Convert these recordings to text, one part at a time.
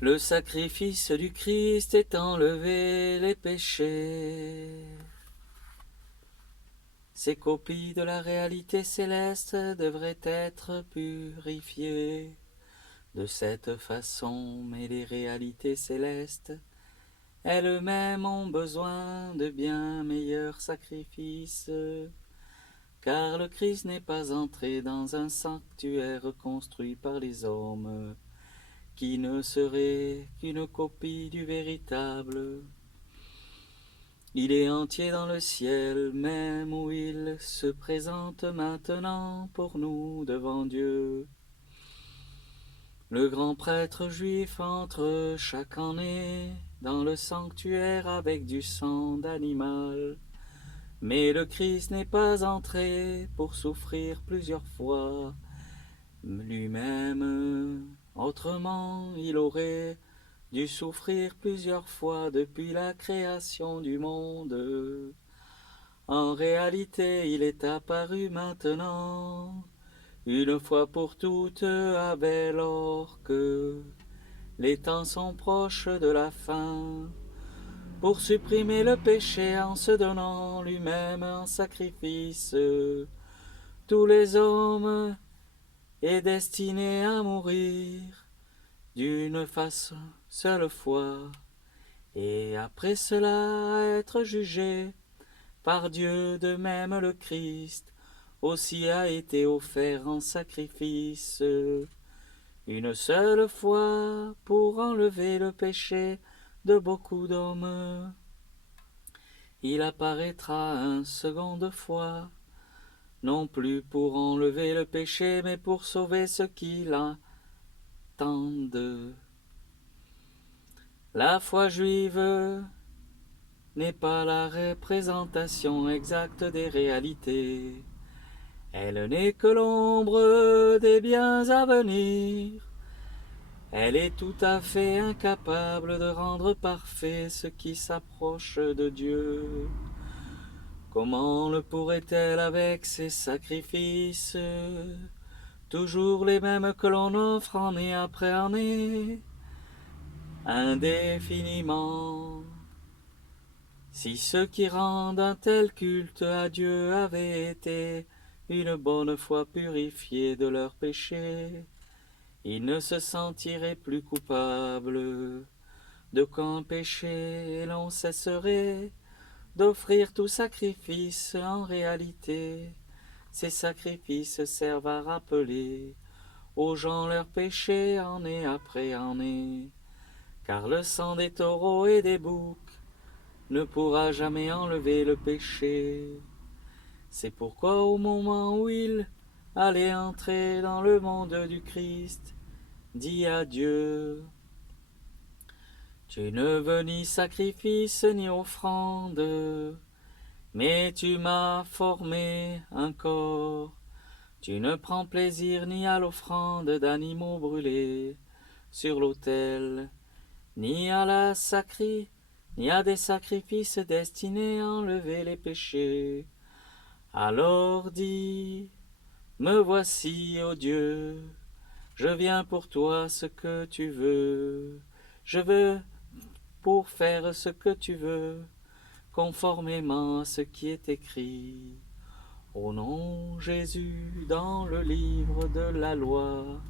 Le sacrifice du Christ est enlevé les péchés. Ces copies de la réalité céleste devraient être purifiées de cette façon, mais les réalités célestes elles-mêmes ont besoin de bien meilleurs sacrifices, car le Christ n'est pas entré dans un sanctuaire construit par les hommes, qui ne serait qu'une copie du véritable. Il est entier dans le ciel même où il se présente maintenant pour nous devant Dieu. Le grand prêtre juif entre chaque année dans le sanctuaire avec du sang d'animal. Mais le Christ n'est pas entré pour souffrir plusieurs fois lui-même. Autrement, il aurait dû souffrir plusieurs fois depuis la création du monde. En réalité, il est apparu maintenant, une fois pour toutes, alors que les temps sont proches de la fin, pour supprimer le péché en se donnant lui-même en sacrifice. Tous les hommes est destiné à mourir d'une façon seule fois, et après cela à être jugé par Dieu. De même le Christ aussi a été offert en sacrifice une seule fois pour enlever le péché de beaucoup d'hommes. Il apparaîtra une seconde fois, non plus pour enlever le péché, mais pour sauver ceux qui l'attendent. La foi juive n'est pas la représentation exacte des réalités. Elle n'est que l'ombre des biens à venir. Elle est tout à fait incapable de rendre parfait ce qui s'approche de Dieu. Comment le pourrait-elle avec ses sacrifices, toujours les mêmes que l'on offre année après année, indéfiniment? Si ceux qui rendent un tel culte à Dieu avaient été une bonne fois purifiés de leurs péchés, ils ne se sentiraient plus coupables d'aucun péché, et l'on cesserait d'offrir tout sacrifice. En réalité, ces sacrifices servent à rappeler aux gens leurs péchés année après année, car le sang des taureaux et des boucs ne pourra jamais enlever le péché. C'est pourquoi au moment où il allait entrer dans le monde du Christ, dit à Dieu: Tu ne veux ni sacrifice ni offrande, mais tu m'as formé un corps. Tu ne prends plaisir ni à l'offrande d'animaux brûlés sur l'autel, ni à des sacrifices destinés à enlever les péchés. Alors dis, me voici, ô Dieu, je viens pour toi ce que tu veux. Je veux pour faire ce que tu veux, conformément à ce qui est écrit. Au nom Jésus dans le livre de la loi.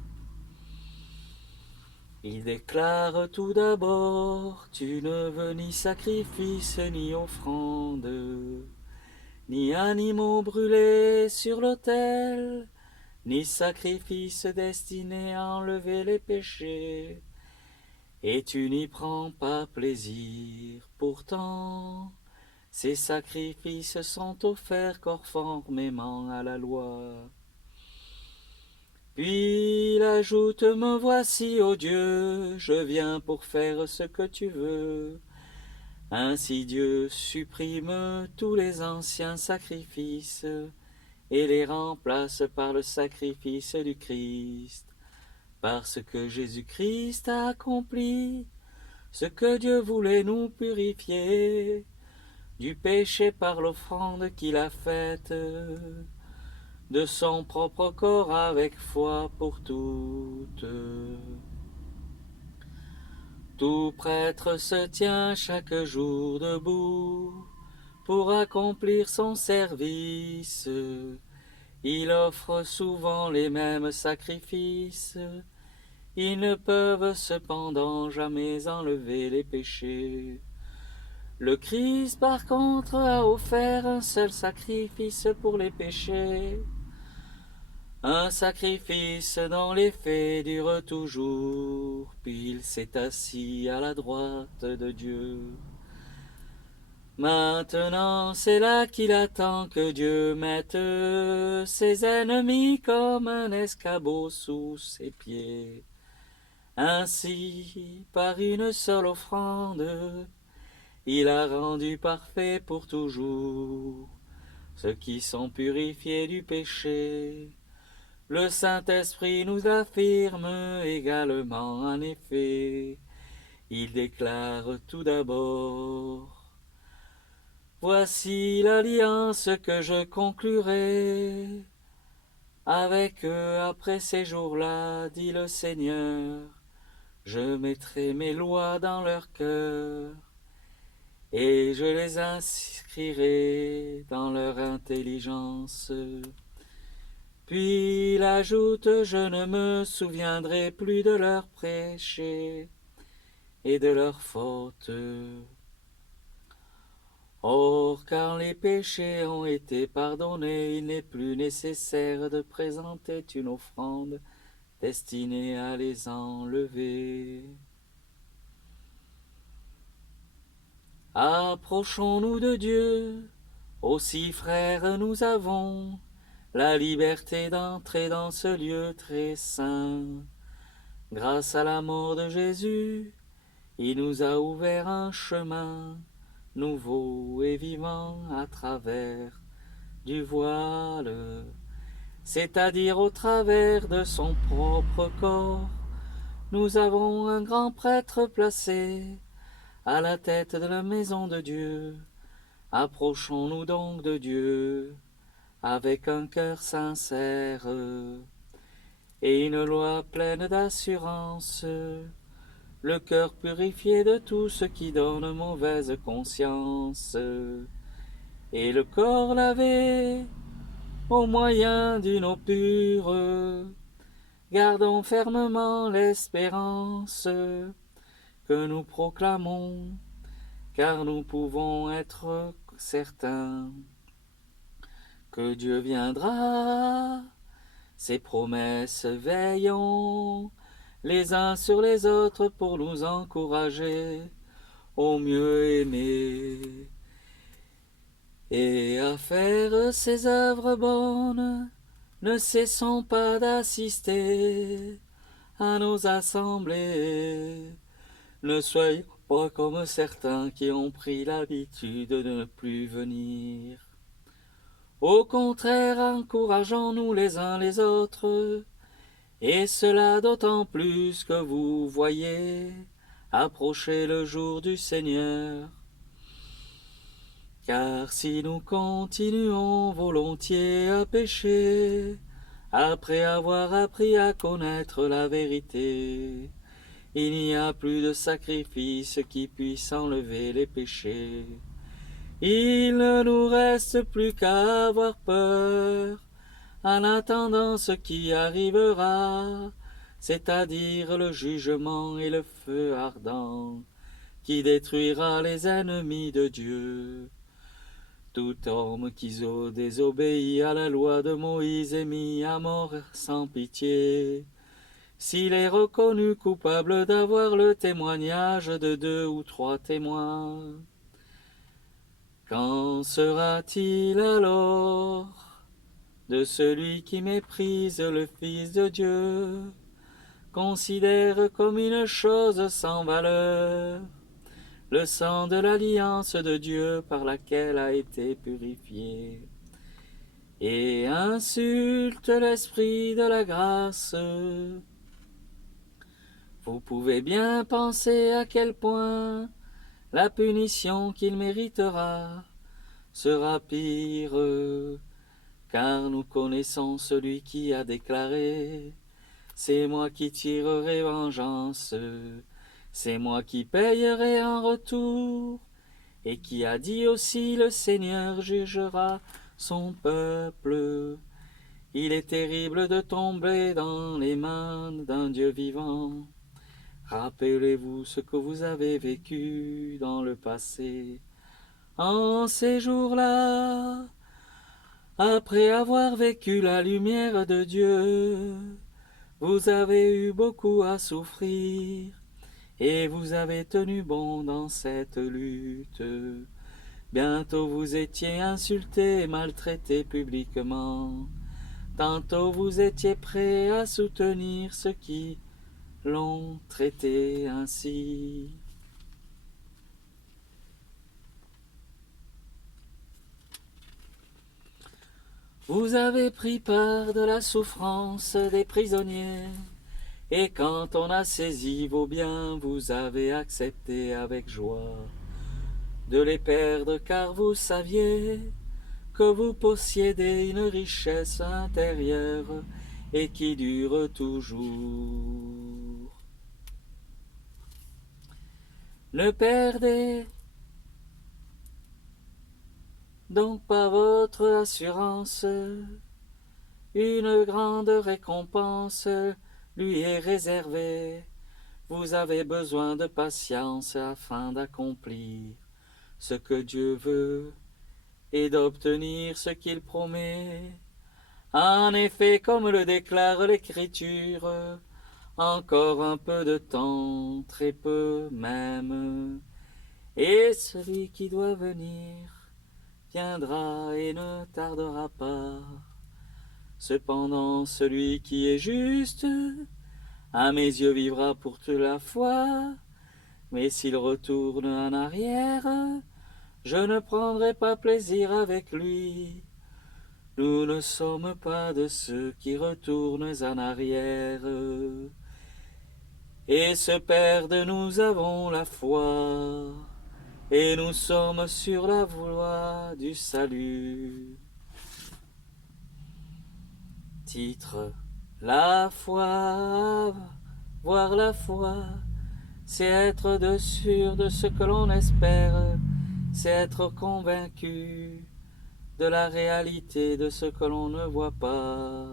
Il déclare tout d'abord: Tu ne veux ni sacrifice ni offrande, ni animaux brûlés sur l'autel, ni sacrifice destiné à enlever les péchés, et tu n'y prends pas plaisir. Pourtant, ces sacrifices sont offerts conformément à la loi. Puis il ajoute: Me voici, ô Dieu, je viens pour faire ce que tu veux. Ainsi Dieu supprime tous les anciens sacrifices et les remplace par le sacrifice du Christ, parce que Jésus-Christ a accompli ce que Dieu voulait, nous purifier du péché par l'offrande qu'il a faite de son propre corps avec foi pour toutes. Tout prêtre se tient chaque jour debout pour accomplir son service. Il offre souvent les mêmes sacrifices. Ils ne peuvent cependant jamais enlever les péchés. Le Christ, par contre, a offert un seul sacrifice pour les péchés. Un sacrifice dont l'effet dure toujours, puis il s'est assis à la droite de Dieu. Maintenant, c'est là qu'il attend que Dieu mette ses ennemis comme un escabeau sous ses pieds. Ainsi, par une seule offrande, il a rendu parfait pour toujours ceux qui sont purifiés du péché. Le Saint-Esprit nous affirme également, en effet. Il déclare tout d'abord: voici l'alliance que je conclurai avec eux après ces jours-là, dit le Seigneur. Je mettrai mes lois dans leur cœur et je les inscrirai dans leur intelligence. Puis il ajoute: je ne me souviendrai plus de leurs péchés et de leurs fautes. Or, quand les péchés ont été pardonnés, il n'est plus nécessaire de présenter une offrande destinée à les enlever. Approchons-nous de Dieu, aussi frères nous avons la liberté d'entrer dans ce lieu très saint. Grâce à la mort de Jésus, il nous a ouvert un chemin nouveau et vivant à travers du voile, c'est-à-dire au travers de son propre corps. Nous avons un grand prêtre placé à la tête de la maison de Dieu. Approchons-nous donc de Dieu avec un cœur sincère et une loi pleine d'assurance, le cœur purifié de tout ce qui donne mauvaise conscience, et le corps lavé au moyen d'une eau pure. Gardons fermement l'espérance que nous proclamons, car nous pouvons être certains que Dieu viendra. Ses promesses, veillons les uns sur les autres pour nous encourager au mieux aimer et à faire ses œuvres bonnes. Ne cessons pas d'assister à nos assemblées. Ne soyons pas comme certains qui ont pris l'habitude de ne plus venir. Au contraire, encourageons-nous les uns les autres, et cela d'autant plus que vous voyez approcher le jour du Seigneur. Car si nous continuons volontiers à pécher, après avoir appris à connaître la vérité, il n'y a plus de sacrifice qui puisse enlever les péchés. Il ne nous reste plus qu'à avoir peur en attendant ce qui arrivera, c'est-à-dire le jugement et le feu ardent qui détruira les ennemis de Dieu. Tout homme qui désobéit à la loi de Moïse est mis à mort sans pitié. S'il est reconnu coupable d'avoir le témoignage de 2 ou 3 témoins, qu'en sera-t-il alors de celui qui méprise le Fils de Dieu, considère comme une chose sans valeur le sang de l'alliance de Dieu par laquelle a été purifié, et insulte l'Esprit de la grâce? Vous pouvez bien penser à quel point la punition qu'il méritera sera pire, car nous connaissons celui qui a déclaré: c'est moi qui tirerai vengeance, c'est moi qui payerai en retour. Et qui a dit aussi le Seigneur jugera son peuple. Il est terrible de tomber dans les mains d'un Dieu vivant. Rappelez-vous ce que vous avez vécu dans le passé. En ces jours-là, après avoir vécu la lumière de Dieu, vous avez eu beaucoup à souffrir et vous avez tenu bon dans cette lutte. Bientôt vous étiez insulté et maltraité publiquement. Tantôt vous étiez prêt à soutenir ceux qui l'ont traité ainsi. Vous avez pris part de la souffrance des prisonniers, et quand on a saisi vos biens, vous avez accepté avec joie de les perdre, car vous saviez que vous possédez une richesse intérieure et qui dure toujours. Ne perdez donc pas votre assurance, une grande récompense lui est réservée. Vous avez besoin de patience afin d'accomplir ce que Dieu veut et d'obtenir ce qu'il promet. En effet, comme le déclare l'Écriture, encore un peu de temps, très peu même, et celui qui doit venir viendra et ne tardera pas. Cependant, celui qui est juste, à mes yeux, vivra pour toute la foi, mais s'il retourne en arrière, je ne prendrai pas plaisir avec lui. Nous ne sommes pas de ceux qui retournent en arrière et se perdent, nous avons la foi et nous sommes sur la voie du salut. Titre: La foi. Voir la foi, c'est être sûr de ce que l'on espère, c'est être convaincu de la réalité de ce que l'on ne voit pas.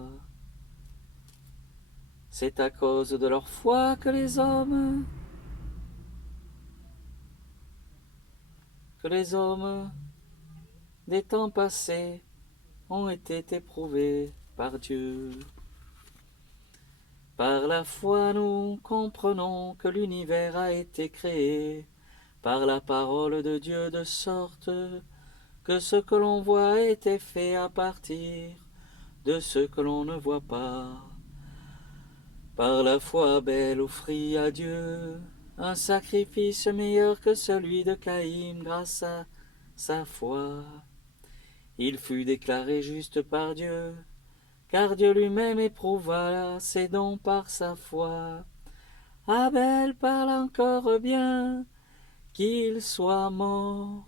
C'est à cause de leur foi que les hommes des temps passés ont été éprouvés par Dieu. Par la foi, nous comprenons que l'univers a été créé par la parole de Dieu, de sorte que ce que l'on voit a été fait à partir de ce que l'on ne voit pas. Par la foi, Abel offrit à Dieu un sacrifice meilleur que celui de Caïn grâce à sa foi. Il fut déclaré juste par Dieu, car Dieu lui-même éprouva ses dons par sa foi. Abel parle encore bien qu'il soit mort.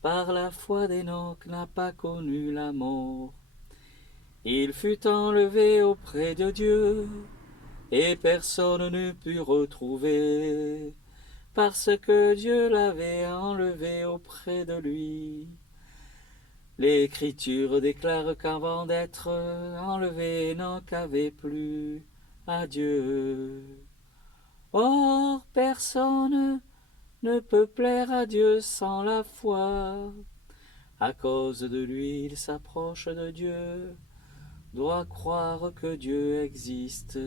Par la foi d'Enoch n'a pas connu la mort. Il fut enlevé auprès de Dieu, et personne ne put retrouver, parce que Dieu l'avait enlevé auprès de lui. L'Écriture déclare qu'avant d'être enlevé, Enoch avait plu à Dieu. Or, personne ne peut plaire à Dieu sans la foi. À cause de lui, il s'approche de Dieu, doit croire que Dieu existe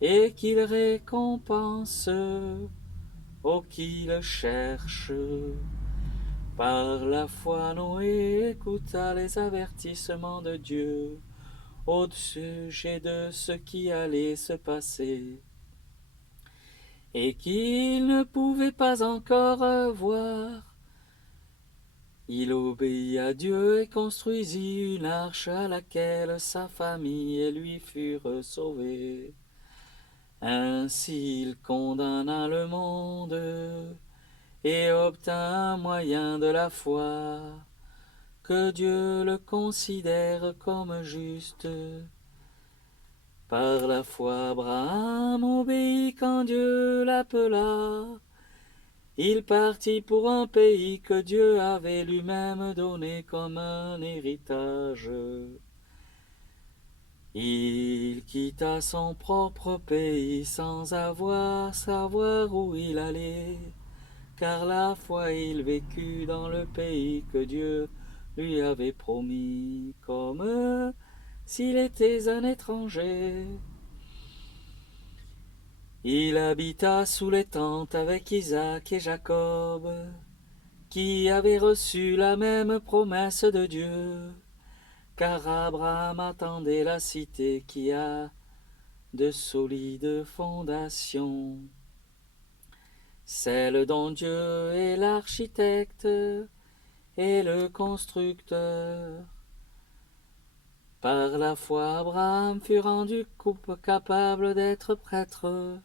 et qu'il récompense aux qui le cherchent. Par la foi, Noé écouta les avertissements de Dieu au sujet de ce qui allait se passer et qu'il ne pouvait pas encore voir. Il obéit à Dieu et construisit une arche à laquelle sa famille et lui furent sauvés. Ainsi il condamna le monde et obtint un moyen de la foi, que Dieu le considère comme juste. Par la foi, Abraham obéit puis quand Dieu l'appela, il partit pour un pays que Dieu avait lui-même donné comme un héritage. Il quitta son propre pays sans savoir où il allait, car la fois il vécut dans le pays que Dieu lui avait promis, comme s'il était un étranger. Il habita sous les tentes avec Isaac et Jacob, qui avaient reçu la même promesse de Dieu, car Abraham attendait la cité qui a de solides fondations, celle dont Dieu est l'architecte et le constructeur. Par la foi, Abraham fut rendu capable d'être prêtre,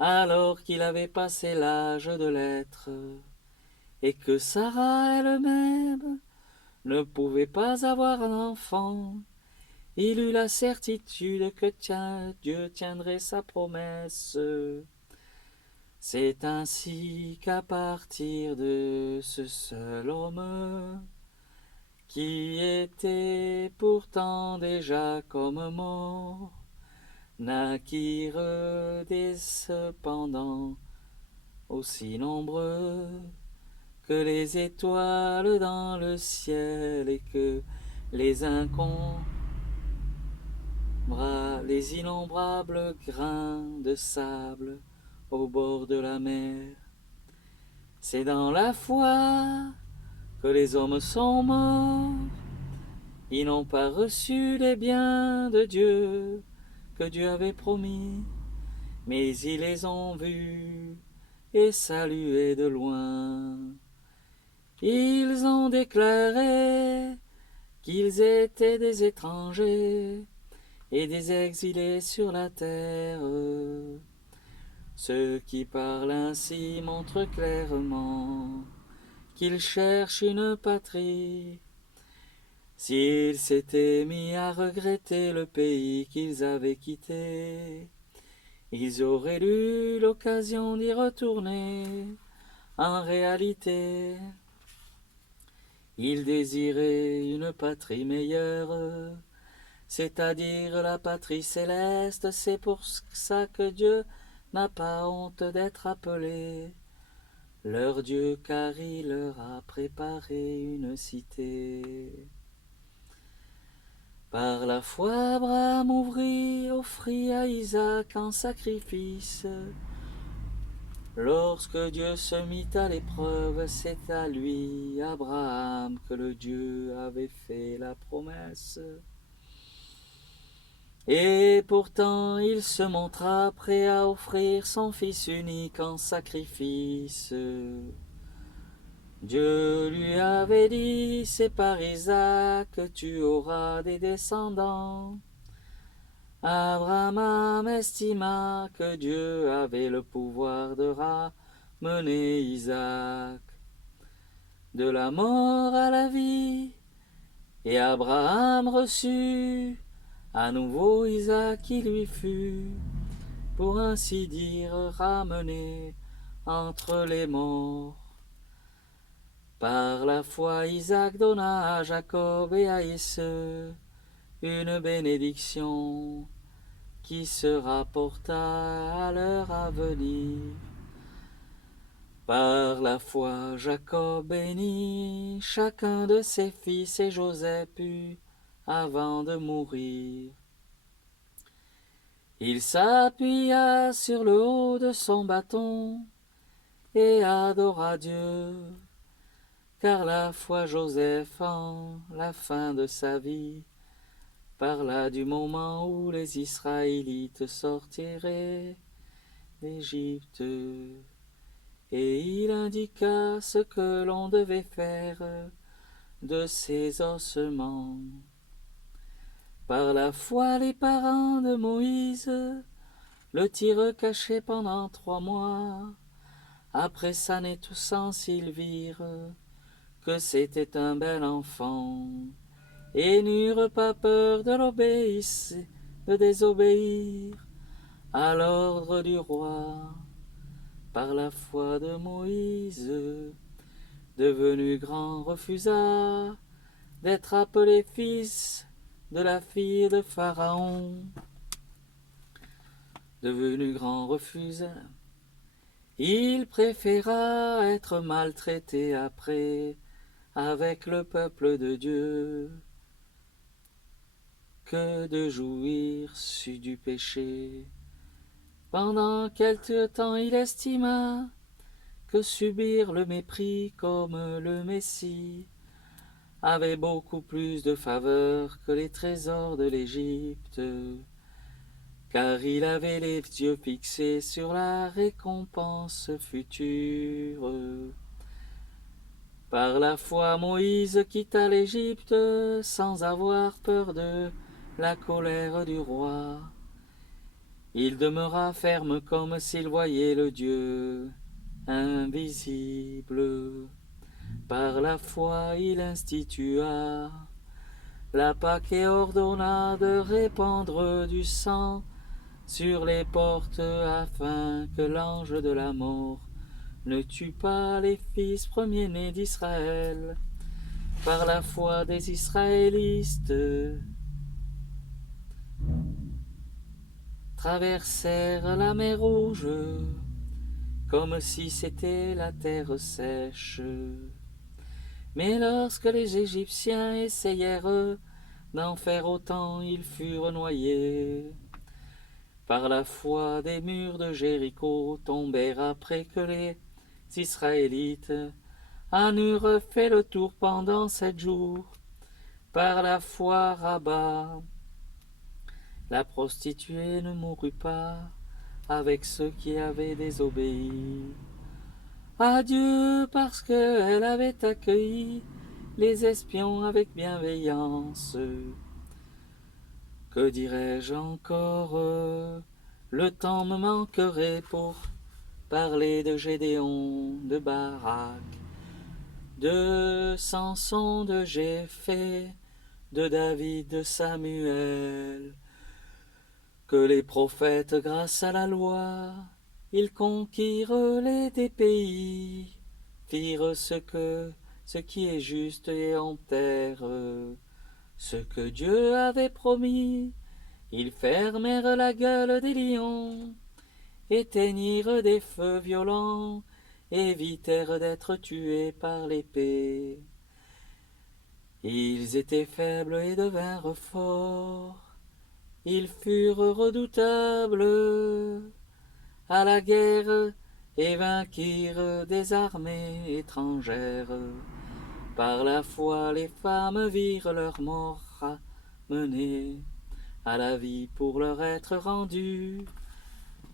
alors qu'il avait passé l'âge de l'être, et que Sarah elle-même ne pouvait pas avoir un enfant. Il eut la certitude que Dieu tiendrait sa promesse. C'est ainsi qu'à partir de ce seul homme, qui était pourtant déjà comme mort, naquirent des cependant aussi nombreux que les étoiles dans le ciel et que les innombrables grains de sable au bord de la mer. C'est dans la foi que les hommes sont morts. Ils n'ont pas reçu les biens de Dieu que Dieu avait promis, mais ils les ont vus et salués de loin. Ils ont déclaré qu'ils étaient des étrangers et des exilés sur la terre. Ceux qui parlent ainsi montrent clairement qu'ils cherchent une patrie. S'ils s'étaient mis à regretter le pays qu'ils avaient quitté, ils auraient eu l'occasion d'y retourner. En réalité, ils désiraient une patrie meilleure, c'est-à-dire la patrie céleste. C'est pour ça que Dieu n'a pas honte d'être appelé leur Dieu, car il leur a préparé une cité. Par la foi, Abraham offrit à Isaac en sacrifice. Lorsque Dieu se mit à l'épreuve, c'est à lui, Abraham, que le Dieu avait fait la promesse. Et pourtant il se montra prêt à offrir son fils unique en sacrifice. Dieu lui avait dit, c'est par Isaac que tu auras des descendants. Abraham estima que Dieu avait le pouvoir de ramener Isaac de la mort à la vie, et Abraham reçut à nouveau Isaac qui lui fut, pour ainsi dire, ramené entre les morts. Par la foi, Isaac donna à Jacob et à Ésaü une bénédiction qui se rapporta à leur avenir. Par la foi, Jacob bénit chacun de ses fils et Joseph put avant de mourir. Il s'appuya sur le haut de son bâton et adora Dieu, car la foi Joseph en la fin de sa vie parla du moment où les Israélites sortiraient d'Égypte, et il indiqua ce que l'on devait faire de ces ossements. Par la foi, les parents de Moïse le tirent caché pendant 3 mois. Après sa naissance, ils virent que c'était un bel enfant, et n'eurent pas peur de désobéir à l'ordre du roi, par la foi de Moïse, devenu grand, refusa d'être appelé fils de la fille de Pharaon. Devenu grand, refusa. Il préféra être maltraité après avec le peuple de Dieu que de jouir du péché. Pendant quelque temps il estima que subir le mépris comme le Messie avait beaucoup plus de faveur que les trésors de l'Égypte, car il avait les yeux fixés sur la récompense future. Par la foi, Moïse quitta l'Égypte sans avoir peur de la colère du roi. Il demeura ferme comme s'il voyait le Dieu invisible. Par la foi, il institua la Pâque et ordonna de répandre du sang sur les portes afin que l'ange de la mort ne tue pas les fils premiers-nés d'Israël. Par la foi des Israélites traversèrent la mer Rouge comme si c'était la terre sèche. Mais lorsque les Égyptiens essayèrent d'en faire autant, ils furent noyés. Par la foi, des murs de Jéricho tombèrent après que les Israélites en eurent fait le tour pendant 7 jours. Par la foi, Rabat, la prostituée, ne mourut pas avec ceux qui avaient désobéi à Dieu parce qu'elle avait accueilli les espions avec bienveillance. Que dirais-je encore? Le temps me manquerait pour parler de Gédéon, de Barak, de Samson, de Jéphée, de David, de Samuel, que les prophètes, grâce à la loi, ils conquirent des pays, firent ce qui est juste et hontèrent ce que Dieu avait promis. Ils fermèrent la gueule des lions, éteignirent des feux violents, évitèrent d'être tués par l'épée. Ils étaient faibles et devinrent forts. Ils furent redoutables à la guerre et vainquirent des armées étrangères. Par la foi, les femmes virent leur mort ramenée à la vie pour leur être rendue.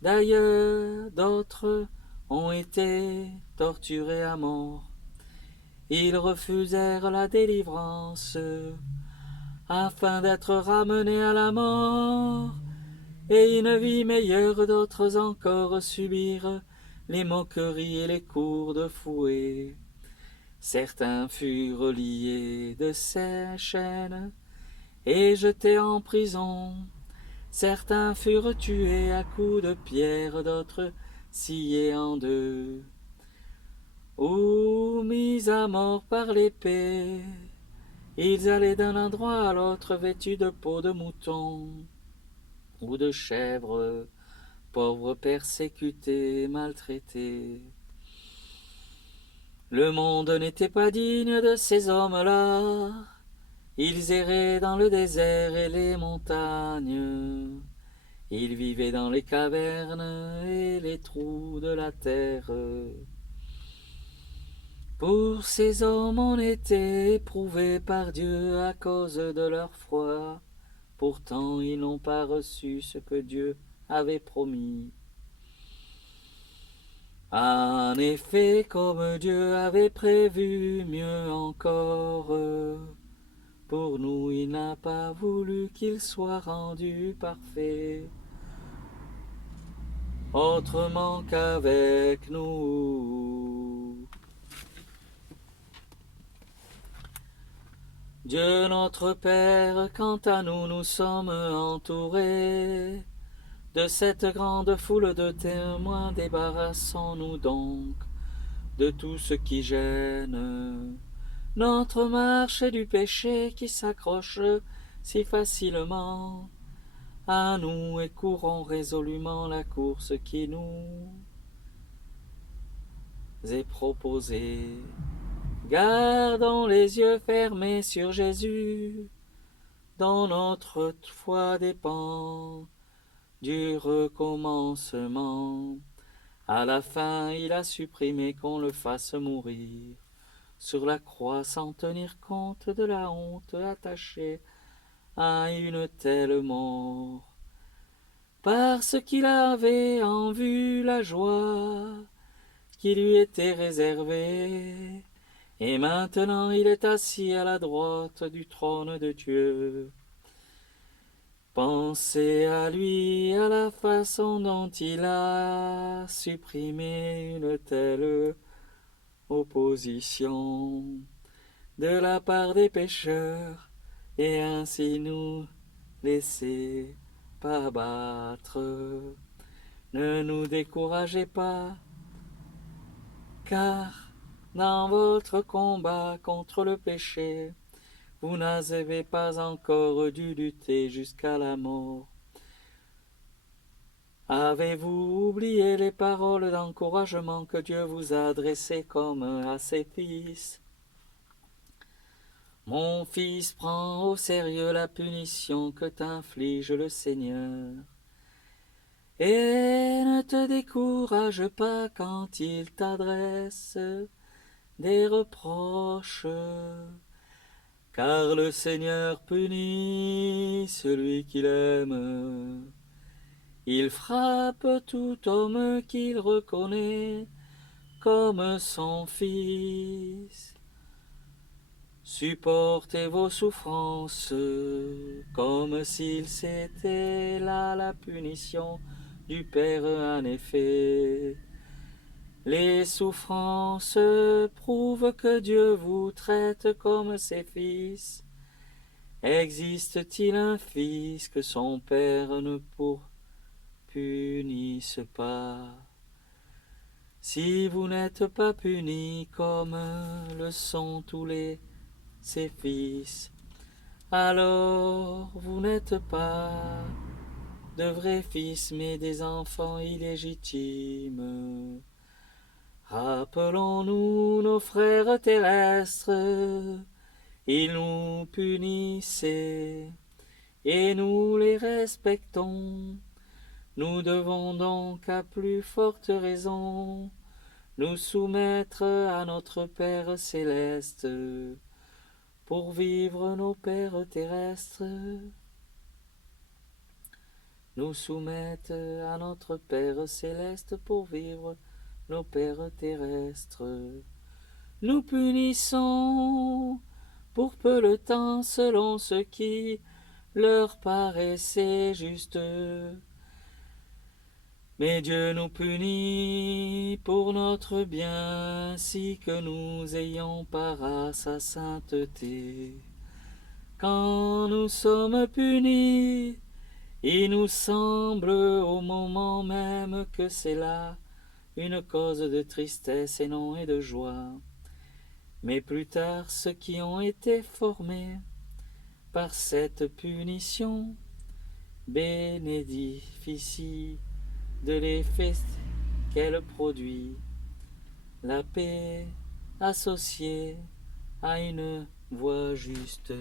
D'ailleurs, d'autres ont été torturés à mort. Ils refusèrent la délivrance afin d'être ramenés à la mort, et une vie meilleure. D'autres encore subirent les moqueries et les coups de fouet. Certains furent liés de ces chaînes et jetés en prison. Certains furent tués à coups de pierre, d'autres sciés en deux, ou mis à mort par l'épée. Ils allaient d'un endroit à l'autre vêtus de peau de mouton ou de chèvre, pauvres, persécutés, maltraités. Le monde n'était pas digne de ces hommes-là. Ils erraient dans le désert et les montagnes. Ils vivaient dans les cavernes et les trous de la terre. Pour ces hommes, on était éprouvés par Dieu à cause de leur foi. Pourtant, ils n'ont pas reçu ce que Dieu avait promis. En effet, comme Dieu avait prévu, mieux encore, pour nous, il n'a pas voulu qu'il soit rendu parfait autrement qu'avec nous. Dieu notre Père, quant à nous, nous sommes entourés De cette grande foule de témoins, débarrassons-nous donc de tout ce qui gêne notre marche et du péché qui s'accroche si facilement à nous et courons résolument la course qui nous est proposée. Gardons les yeux fermés sur Jésus, dont notre foi dépend du recommencement. À la fin, il a supprimé qu'on le fasse mourir sur la croix sans tenir compte de la honte attachée à une telle mort. Parce qu'il avait en vue la joie qui lui était réservée, et maintenant il est assis à la droite du trône de Dieu. Pensez à lui, à la façon dont il a supprimé une telle opposition de la part des pécheurs, et ainsi nous laisser pas abattre. Ne nous découragez pas, car dans votre combat contre le péché, vous n'avez pas encore dû lutter jusqu'à la mort. Avez-vous oublié les paroles d'encouragement que Dieu vous a adressées comme à ses fils? Mon fils, prends au sérieux la punition que t'inflige le Seigneur. Et ne te décourage pas quand il t'adresse des reproches, car le Seigneur punit celui qu'il aime. Il frappe tout homme qu'il reconnaît comme son fils. Supportez vos souffrances comme s'il c'était là la punition du Père en effet. Les souffrances prouvent que Dieu vous traite comme ses fils. Existe-t-il un fils que son Père ne punisse pas? Si vous n'êtes pas punis comme le sont tous ses fils, alors vous n'êtes pas de vrais fils, mais des enfants illégitimes. Rappelons-nous nos frères terrestres, ils nous punissaient, et nous les respectons. Nous devons donc à plus forte raison nous soumettre à notre Père céleste pour vivre nos pères terrestres. Nous soumettre à notre Père céleste pour vivre nos pères terrestres. Nous punissons pour peu le temps selon ce qui leur paraissait juste. Mais Dieu nous punit pour notre bien, ainsi que nous ayons part à sa sainteté. Quand nous sommes punis, il nous semble au moment même que c'est là une cause de tristesse et non et de joie. Mais plus tard, ceux qui ont été formés par cette punition bénéficient de l'effet qu'elle produit, la paix associée à une voie juste.